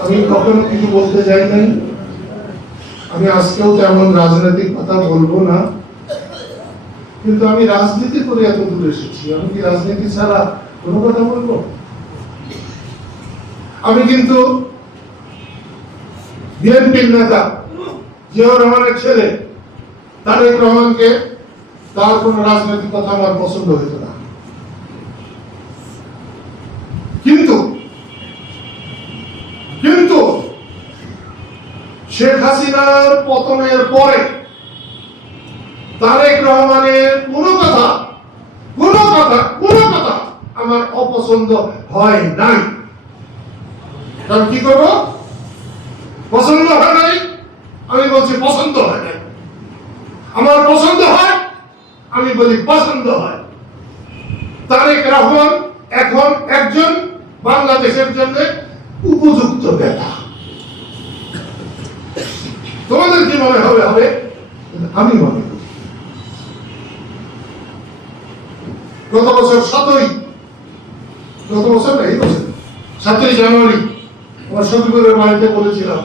আমি কখনো কিছু বলতে যাই নাই। আমি আজকেও তেমন রাজনৈতিক কথা বলব না। কিন্তু আমি রাজনীতি করে এত দূর এসেছি। আমি কি রাজনীতি ছাড়া কোনো কথা বলব? আমি কিন্তু বিএনপির নেতা জিয়াউর রহমানের ছেলে তারেক রহমানকে তার কোন রাজনৈতিক কথা আমার পছন্দ হইত না কিন্তু কিন্তু শেখ হাসিনার পতনের পরে তারেক রহমানের কোনো কথা কোনো কথা কোনো কথা আমার অপছন্দ হয় নাই। কারণ কি করব? পছন্দ হয় নাই? আমি বলছি পছন্দ হয় নাই। আমার পছন্দ হয়, আমি বলি পছন্দ হয়। তারেক রহমান এখন একজন বাংলাদেশের জন্য উপযুক্ত নেতা তোমাদের কি মনে হবে হবে? আমি মনে করি। গত বছর সাতই, গত বছর এই বছর, সাতই জানুয়ারি, আমার সচিবের বাড়িতে বলেছিলাম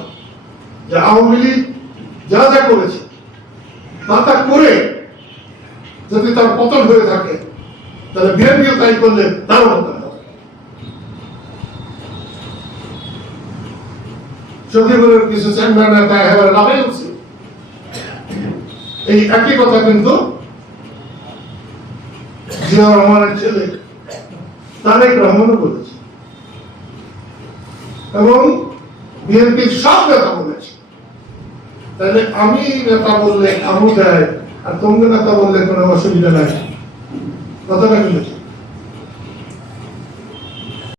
যে আওয়ামী লীগ যা যা করেছে, তা তা করে যদি তার পতন হয়ে থাকে, তাহলে বিএনপিও তাই করলে তারও পতন হবে। সচিবের কিছু চেম্বার নেতা এবার লাভে উঠছে এই একই কথা কিন্তু জিয়া রহমানের ছেলে তারেক রহমানও বলেছে। এবং বিএনপির সব নেতা বলেছে। তাহলে আমি নেতা বললে আমু দেয় আর তোমরা নেতা বললে কোনো অসুবিধা নাই। কথাটা কিন্তু।